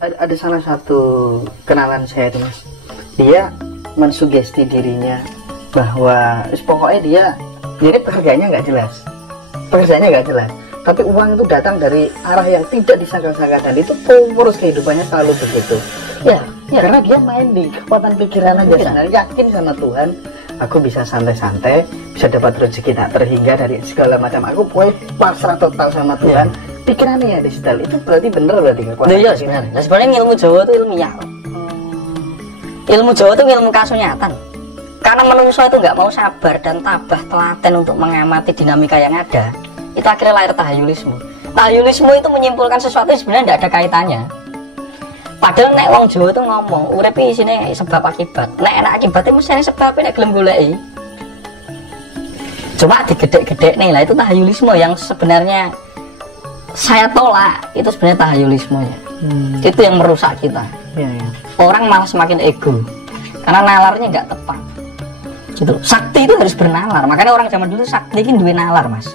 ada salah satu kenalan saya itu Mas, dia mensugesti dirinya bahwa pokoknya dia pekerjaannya nggak jelas, tapi uang itu datang dari arah yang tidak disangka-sangka, dan itu poros kehidupannya selalu begitu. Ya, karena dia main di kekuatan pikiran aja, dan yakin sama Tuhan, aku bisa santai-santai, bisa dapat rezeki tak terhingga dari segala macam. Aku pasrah total sama Tuhan. Pikirannya ya digital, itu berarti bener berarti kekuatan. Iya sebenarnya. Nah, sebenarnya ilmu Jawa itu ilmiah. Ilmu Jawa itu ilmu kasunyatan. Karena manusia itu nggak mau sabar dan tabah telaten untuk mengamati dinamika yang ada, itu akhirnya lahir tahayulisme. Tahayulisme itu menyimpulkan sesuatu yang sebenarnya tidak ada kaitannya. Padahal nek wong Jawa itu ngomong urip isine sebab akibat. Nek enak akibatnya mesti sebabnya nek gelem goleki. Cuma digedek-gedek nih lah, itu tahayulisme yang sebenarnya saya tolak. Itu sebenarnya tahayulismenya. Itu yang merusak kita. Orang malah semakin ego karena nalarnya nggak tepat gitu. Sakti itu harus bernalar, makanya orang zaman dulu sakti itu duwe nalar Mas.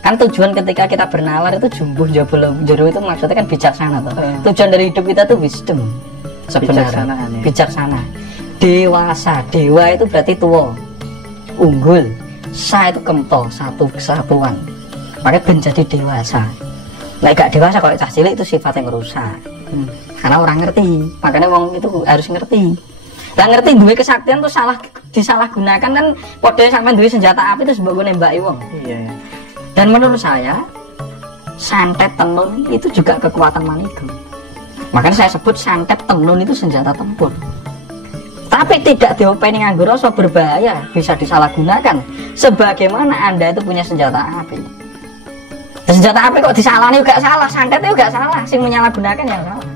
Kan tujuan ketika kita bernalar itu jumbuh jero itu maksudnya kan bijaksana toh. Tujuan dari hidup kita tuh wisdom sebenarnya, bijaksana, dewasa. Dewa itu berarti tua, unggul. Sa itu kemto, satu kesatuan, makanya menjadi dewasa. Nah gak dewasa kalau cah cilik itu sifatnya ngerusak. Karena orang ngerti, makanya wong itu harus ngerti. Dan ngerti duwe kesaktian tuh disalahgunakan kan, padahal sampean duwe senjata api itu sebab nembaki wong. Iya. Dan menurut saya santet tenun itu juga kekuatan manigo. Makanya saya sebut santet tenun itu senjata tempur. Tapi tidak diopeni nganggo rasa berbahaya, bisa disalahgunakan. Sebagaimana Anda itu punya senjata api. Senjata api kok disalahnya juga salah, santet itu juga salah, sing menyalahgunakan yang salah.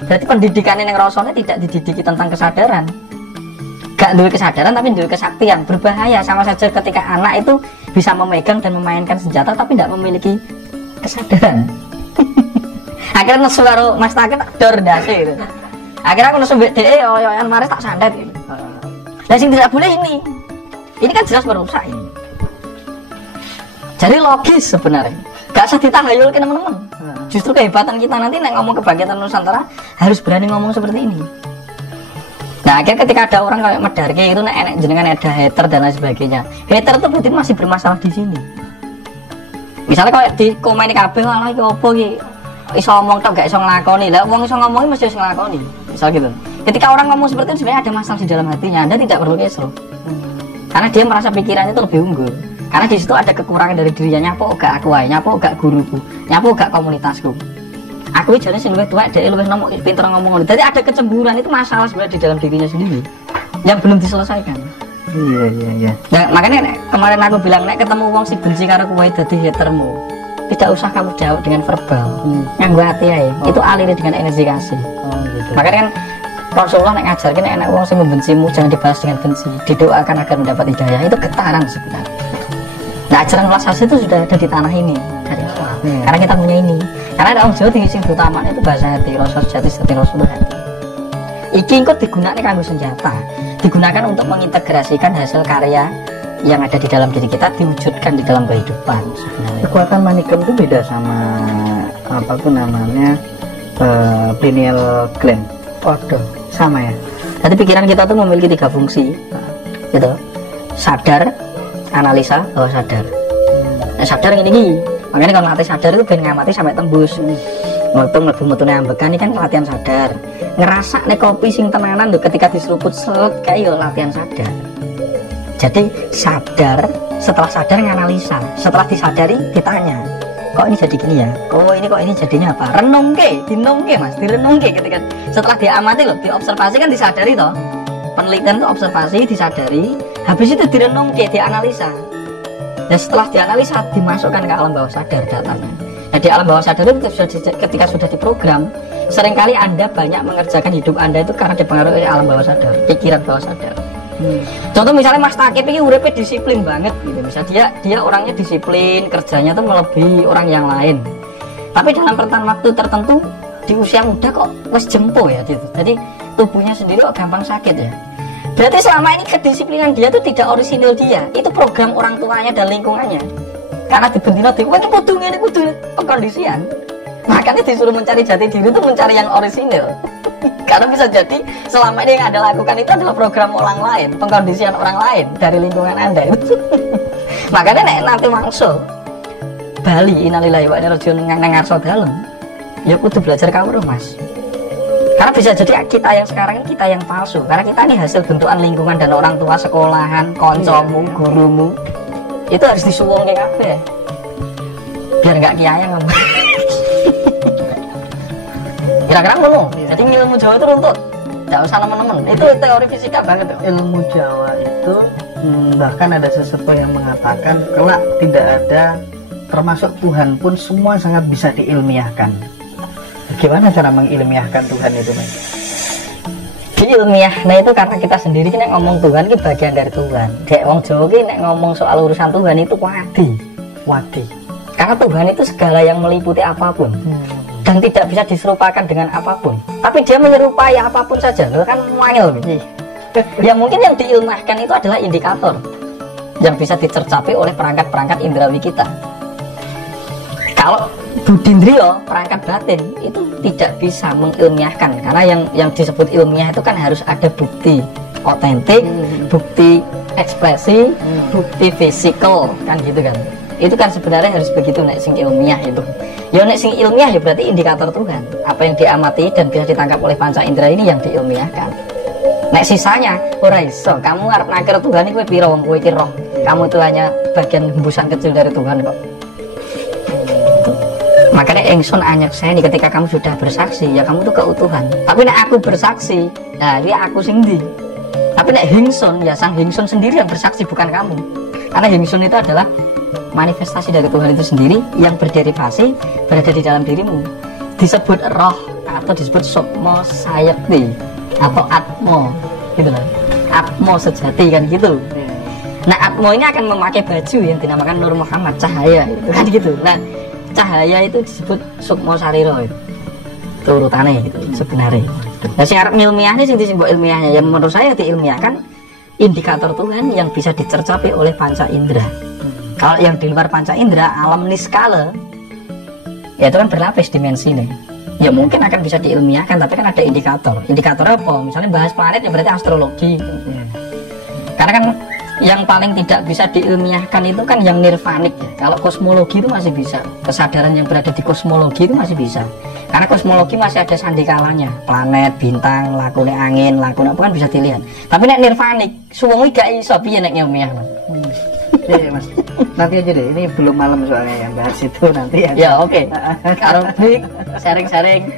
Berarti pendidikan yang rasanya tidak dididiki tentang kesadaran. Gak duwe kesadaran tapi duwe kesaktian, berbahaya. Sama saja ketika anak itu bisa memegang dan memainkan senjata tapi tidak memiliki kesadaran. Akhirnya nesu karo Mas Taki tak dor ndase gitu. Akhirnya aku nesu mbek dhek yo maris tak sandet gitu. Lah sing tidak boleh ini. Ini kan jelas merusak ini. Jadi logis sebenarnya. Gak usah ditahayulkan teman-teman. Justru kehebatan kita nanti nek ngomong kebangkitan Nusantara harus berani ngomong seperti ini. Nah akhirnya ketika ada orang kayak Medarke itu nek jenengan ada hater dan lain sebagainya, hater itu berarti masih bermasalah di sini. Misalnya kalau di komen kabeh malah iki opo iki iso ngomong tok gak iso nglakoni. Lah wong iso ngomong mesti iso nglakoni. Misal gitu. Ketika orang ngomong seperti itu sebenarnya ada masalah di dalam hatinya. Anda tidak perlu kesel. Karena dia merasa pikirannya itu lebih unggul. Karena di situ ada kekurangan dari dirinya, nyapo gak aku ae, nyapo gak guruku, nyapo gak komunitasku. Aku jane sing luwih tuwek, dhek luwih nomor pinter ngomong. Jadi ada kecemburuan, itu masalah sebenarnya di dalam dirinya sendiri yang belum diselesaikan. Iya. Nah, makanya kemarin aku bilang nek ketemu wong sing benci karo kowe dadi hatermu, tidak usah kamu jawab dengan verbal. Nganggo ati ae. Itu alire dengan energi kasih. Gitu. Makanya kan Rasulullah nek ngajarkan nek wong sing membencimu jangan dibalas dengan benci, didoakan agar mendapat hidayah. Itu getaran sebenarnya. Nah ajaran welas asih itu sudah ada di tanah ini dari awal. Karena kita punya ini. Karena ada orang Jawa tinggi sing utama itu bahasa hati, rasa jati sejati Rasulullah hati. Iki kok digunakan kanggo senjata, digunakan untuk mengintegrasikan hasil karya yang ada di dalam diri kita diwujudkan di dalam kehidupan. Sebenarnya kekuatan manikem itu beda sama apa tuh namanya pineal gland. Waduh, sama ya. Jadi pikiran kita tuh memiliki 3 fungsi, gitu. Sadar, analisa, bawah sadar. Nah, sadar ini, makanya kalau ngelatih sadar itu ben ngamati sampai tembus. Mlebu-mletune ambekan ini kan latihan sadar. Ngerasa nek kopi sing tenanan tuh ketika diseruput selet kayak latihan sadar. Jadi sadar, setelah sadar nganalisa, setelah disadari ditanya, kok ini jadi gini ya? Oh ini kok ini jadinya apa? Dinongke Mas, direnungke ketika setelah diamati loh, diobservasi kan disadari toh. Penelitian itu observasi, disadari, habis itu direnungke, dianalisa. Dan setelah dianalisa dimasukkan ke alam bawah sadar datanya. Nah di alam bawah sadar itu ketika sudah diprogram, seringkali Anda banyak mengerjakan hidup Anda itu karena dipengaruhi oleh alam bawah sadar, pikiran bawah sadar. Contoh misalnya Mas Takip ini uripnya disiplin banget gitu. Misalnya dia orangnya disiplin, kerjanya tuh melebihi orang yang lain. Tapi dalam rentan waktu tertentu di usia muda kok wes jempo ya gitu. Jadi tubuhnya sendiri kok gampang sakit ya. Berarti selama ini kedisiplinan dia itu tidak orisinil dia, itu program orang tuanya dan lingkungannya. Karena dibentino di, wah ini kudu pengkondisian. Makanya disuruh mencari jati diri itu mencari yang orisinil. Karena bisa jadi selama ini yang Anda lakukan itu adalah program orang lain, pengkondisian orang lain dari lingkungan Anda itu. Makanya nanti mangsul Bali innalillahi wa inna ilaihi raji'un nang ngarsa dalem. Ya kudu belajar kawruh, Mas. Karena bisa jadi kita yang sekarang kita yang palsu. Karena kita ini hasil bentukan lingkungan dan orang tua, sekolahan, koncomu, gurumu. Itu harus disuwung kayak kabeh. Biar nggak kiayang. Kira-kira ngono. Jadi ilmu Jawa itu runtut. Nggak usah nemen-nemen. Itu teori fisika banget. Ilmu Jawa itu bahkan ada sesepuh yang mengatakan kelak tidak ada, termasuk Tuhan pun, semua sangat bisa diilmiahkan. Gimana cara mengilmiahkan Tuhan itu, Mas? Diilmiah, nah itu karena kita sendiri nek ngomong Tuhan itu bagian dari Tuhan. Kayak wong Jawa ki nek ngomong soal urusan Tuhan itu wadi. Karena Tuhan itu segala yang meliputi apapun. Dan tidak bisa diserupakan dengan apapun. Tapi dia menyerupai apapun saja. Loh kan wangil gitu. Ya mungkin yang diilmahkan itu adalah indikator yang bisa dicercapi oleh perangkat-perangkat indrawi kita. Kalau budindrio, perangkat batin itu tidak bisa mengilmiahkan, karena yang disebut ilmiah itu kan harus ada bukti otentik, bukti ekspresi, bukti fisikal, kan gitu kan. Itu kan sebenarnya harus begitu nek sing ilmiah itu. Ya nek sing ilmiah ya berarti indikator Tuhan. Apa yang diamati dan bisa ditangkap oleh panca indera ini yang diilmiahkan. Nek sisanya ora iso, kamu ngarep nakir Tuhan iku pira wong kowe iki roh. Kamu itu hanya bagian hembusan kecil dari Tuhan kok. Makanya engson anyak saya nih, ketika kamu sudah bersaksi ya kamu tuh keutuhan. Tapi nek aku bersaksi, nah ini aku sing ndi. Tapi nek hingson ya sang hingson sendiri yang bersaksi, bukan kamu. Karena hingson itu adalah manifestasi dari Tuhan itu sendiri yang berderivasi berada di dalam dirimu. Disebut roh atau disebut sukma sayekti atau atmo gitu lah. Atmo sejati kan gitu. Nah atmo ini akan memakai baju yang dinamakan Nur Muhammad, cahaya itu kan gitu. Nah cahaya itu disebut sukma sariro itu urutannya gitu sebenarnya. Nah si Arab ilmiahnya sih disebut ilmiahnya yang menurut saya diilmiahkan indikator Tuhan yang bisa dicercapi oleh panca indera. Kalau yang di luar panca indera, alam niskala ya itu kan berlapis dimensinya. Ya mungkin akan bisa diilmiahkan, tapi kan ada indikator. Indikator apa? Misalnya bahas planet ya berarti astrologi. Karena kan yang paling tidak bisa diilmiahkan itu kan yang nirvanik ya. Kalau kosmologi itu masih bisa, kesadaran yang berada di kosmologi itu masih bisa. Karena kosmologi masih ada sandikalanya, planet, bintang, lakune angin, lakune apa kan bisa dilihat. Tapi nek nirvanik, suwung gak iso piye nek ilmiah, Mas. Iya, Mas. Nanti aja deh, ini belum malam soalnya yang bahas itu nanti aja. Ya oke. Karo break, sharing-sharing.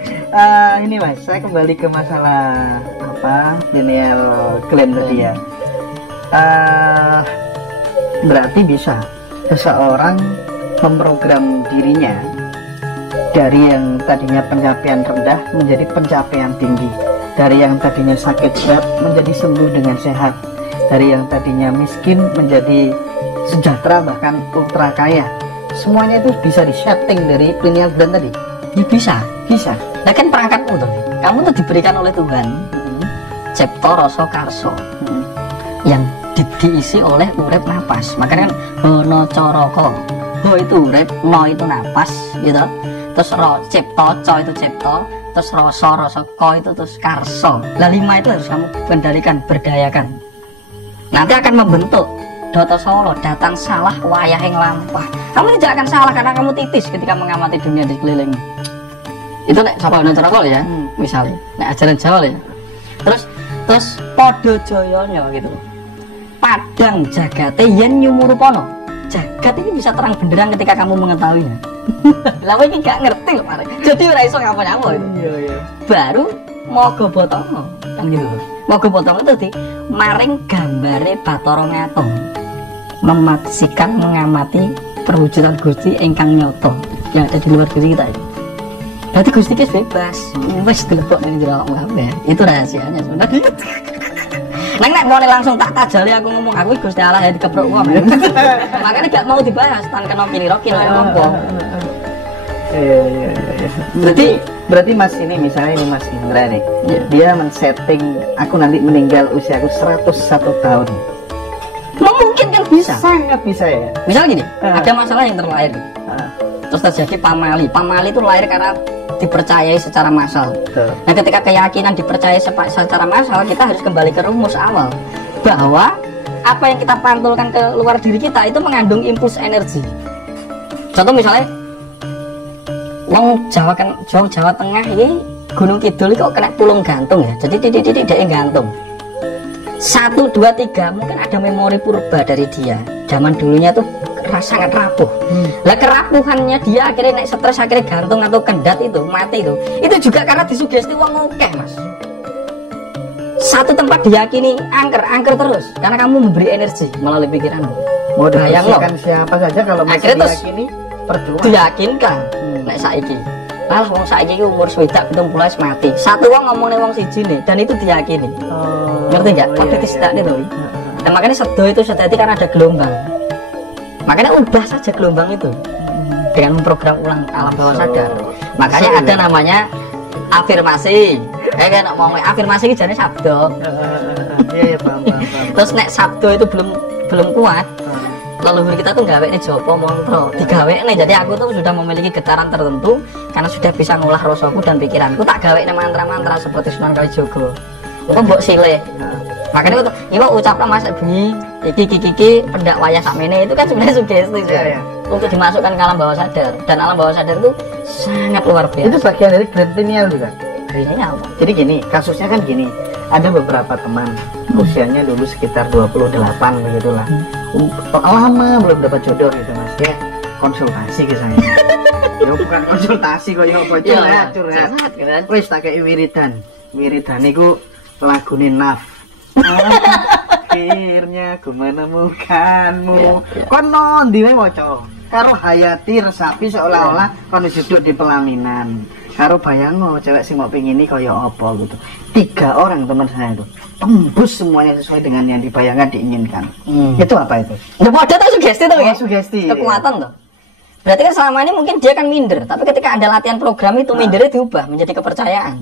Ini Mas, saya kembali ke masalah apa pineal gland tadi ya. Berarti bisa seseorang memprogram dirinya dari yang tadinya pencapaian rendah menjadi pencapaian tinggi, dari yang tadinya sakit berat menjadi sembuh dengan sehat, dari yang tadinya miskin menjadi sejahtera bahkan ultra kaya. Semuanya itu bisa disetting dari pineal gland tadi. Ya, bisa. Nah kan perangkatmu tuh, kamu tuh diberikan oleh Tuhan cipta rasa karso yang diisi oleh urip napas. Makanya kan hono coroko, ho itu urip, no itu napas gitu. Terus ro cipta, co itu cipta, terus rasa ko itu terus karso. Lah 5 itu harus kamu kendalikan, berdayakan. Nanti akan membentuk Doto Solo, datang salah wayah yang lampah. Kamu tidak akan salah karena kamu titis ketika mengamati dunia di sekeliling. Itu nek sapa hono coroko ya, misalnya. Nek ajaran Jawa ya. Terus podo joyonya gitu loh. Padang jagate yen nyumurupono. Jagat ini bisa terang benderang ketika kamu mengetahuinya. Lah ini gak ngerti loh Pak. Jadi ora iso ngapa-ngapa itu. Iya. Baru mogo botongo kan gitu. Mogo botongo itu maring gambare Bathara Ngaton. Memaksikan mengamati perwujudan Gusti ingkang nyoto yang ada di luar diri kita. Berarti Gusti ki bebas. Wis dilebok ning jero awakmu kabeh. Itu rahasianya sebenarnya. Nek mau langsung tak tajali aku ngomong aku Gusti Allah ya dikeprok wong. Makanya gak mau dibahas tan kena pilih rokin apa. Iya. Berarti Mas ini misalnya ini Mas Indra nih. Dia men-setting aku nanti meninggal usiaku 101 tahun. Mungkin kan bisa. Sangat bisa ya. Misal gini, ada masalah yang terlahir. terus terjadi pamali. Pamali itu lahir karena dipercayai secara massal. Nah, ketika keyakinan dipercayai secara massal, kita harus kembali ke rumus awal bahwa apa yang kita pantulkan ke luar diri kita itu mengandung impuls energi. Contoh misalnya, Jawa Tengah ini Gunung Kidul kok kena pulung gantung ya. Jadi titik-titik dia gantung. 1, 2, 3 mungkin ada memori purba dari dia. Zaman dulunya tuh sangat rapuh. Lah kerapuhannya dia akhirnya naik stres, akhirnya gantung atau kendat itu mati itu. Itu juga karena disugesti wong oke, Mas. Satu tempat diyakini angker terus karena kamu memberi energi melalui pikiranmu. Mau dibayangkan siapa saja kalau masih diyakini percuma. Diyakinkan nek saiki. Malah wong saiki umur swidak 70 mati. Satu wong ngomongnya wong siji nih dan itu diyakini. Ngerti enggak? Tapi tidak itu. Dan makanya sedo itu sejati karena ada gelombang. Makanya ubah saja gelombang itu dengan memprogram ulang alam bawah sadar. Makanya ada namanya afirmasi. Kayak ngomong afirmasi ini jadi sabdo. Iya, paham. Terus nek sabdo itu belum kuat, leluhur kita tuh gawe nih jopo montro digawe nih. Jadi aku tuh sudah memiliki getaran tertentu karena sudah bisa ngolah rasaku dan pikiranku, tak gawe nih mantra-mantra seperti Sunan Kalijogo. Itu mbok sile. Makanya itu ucapkan mas bunyi iki pendak wayah sakmene itu kan sebenarnya sugesti ya. Untuk dimasukkan ke alam bawah sadar, dan alam bawah sadar itu sangat luar biasa. Itu bagian dari grantinial juga. Grantinial. Jadi gini, kasusnya kan gini. Ada beberapa teman usianya dulu sekitar 28 begitulah. Lama belum dapat jodoh gitu Mas. Ya konsultasi ke saya. Ya bukan konsultasi kok ya apa curhat. Wis tak kei wiridan. Wiridan iku lagune Naf. Akhirnya ku menemukanmu. Kono ndi wae maca. Karo hayati resapi seolah-olah kono duduk di pelaminan. Karo bayangno cewek sing mau pingini kaya apa gitu. 3 orang teman saya itu tembus semuanya sesuai dengan yang dibayangkan diinginkan. Itu apa itu? Udah ada tuh sugesti tuh ya? Sugesti. Kekuatan tuh. Berarti kan selama ini mungkin dia kan minder, tapi ketika ada latihan program itu mindernya diubah menjadi kepercayaan.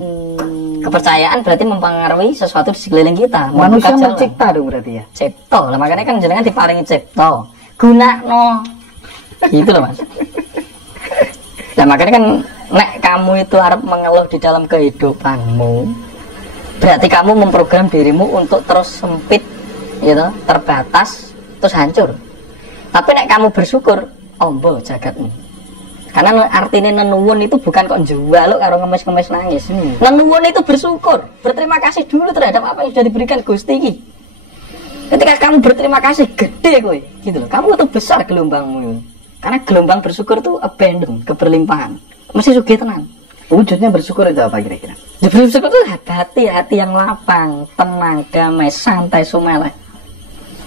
Kepercayaan berarti mempengaruhi sesuatu di sekeliling kita. Manusia mencipta dong berarti ya. Cipto, lah makanya kan jenengan diparingi cipto. Gunakno. Gitu loh Mas. Nah makanya kan nek kamu itu harap mengeluh di dalam kehidupanmu, berarti kamu memprogram dirimu untuk terus sempit, gitu, terbatas, terus hancur. Tapi nek kamu bersyukur, ombo jagatmu. Karena artinya nenuwun itu bukan kok jual lo karo ngemis-ngemis nangis. Nenuwun itu bersyukur, berterima kasih dulu terhadap apa yang sudah diberikan Gusti iki. Ketika kamu berterima kasih, gede kowe, gitu loh. Kamu itu besar gelombangmu. Karena gelombang bersyukur itu abandon, keberlimpahan. Mesti sugih tenan. Wujudnya bersyukur itu apa kira-kira? Bersyukur itu hati yang lapang, tenang, damai, santai, sumeleh.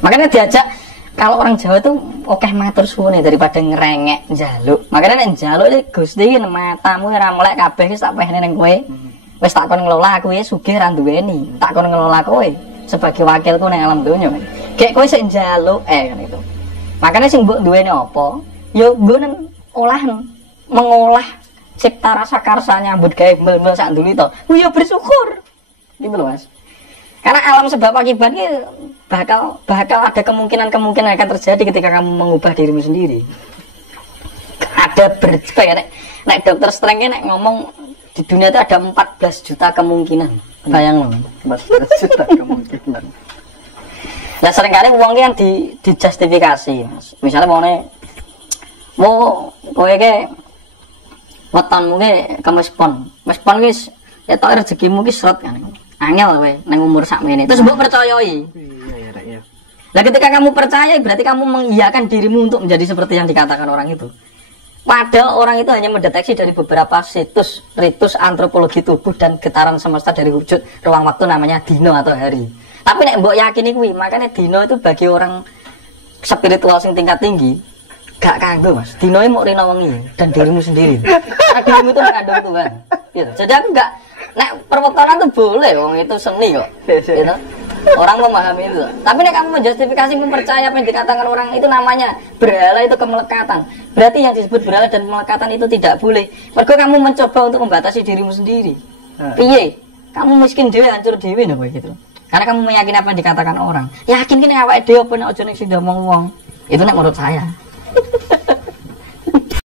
Makanya diajak, kalau orang Jawa tuh oke matur suwun daripada ngerengek njaluk. Makanya nek njaluk iki Gusti iki matamu ora melek kabeh wis tak pehne ning kowe. Wis tak kon ngelola aku ya sugih ra duweni. Tak kon ngelola kowe sebagai wakilku ning alam donya. Gek kowe sik njaluk kan itu. Makanya sing mbok duweni apa? Ya nggo mengolah cipta rasa karsa nyambut gawe mbel-mbel sak nduli to. Ya bersyukur. Gitu loh Mas. Karena alam sebab akibat ini bakal ada kemungkinan akan terjadi ketika kamu mengubah dirimu sendiri. Ada nek dokter Strengke nek ngomong di dunia itu ada 14 juta kemungkinan. Bayang 14 juta kemungkinan. Nah seringkali uang kan dijustifikasi, Mas. Misalnya mau kowe ke wetonmu ke mespon wis ya tok rezekimu ki seret kan. Angel kowe nang umur sakmene. Terus mbok percayai. Iya. Lah ketika kamu percaya berarti kamu mengiyakan dirimu untuk menjadi seperti yang dikatakan orang itu. Padahal orang itu hanya mendeteksi dari beberapa ritus antropologi tubuh dan getaran semesta dari wujud ruang waktu namanya dino atau hari. Tapi nek mbok yakini kuwi, makanya dino itu bagi orang spiritual sing tingkat tinggi gak kanggo Mas. Dinoe mau rino wengi dan dirimu sendiri. Karena dirimu itu mengandung Tuhan. Gitu. Jadi aku gak nek perwetonan tuh boleh, wong itu seni kok. Gitu. Orang memahami itu. Tapi nek kamu menjustifikasi mempercayai apa yang dikatakan orang itu namanya berhala itu kemelekatan. Berarti yang disebut berhala dan kemelekatan itu tidak boleh. Mergo kamu mencoba untuk membatasi dirimu sendiri. Piye? Kamu miskin dhewe, hancur dhewe lho gitu. Karena kamu meyakini apa yang dikatakan orang. Yakin kene awake dhewe apa nek aja nek sing ngomong wong. Itu nek menurut saya.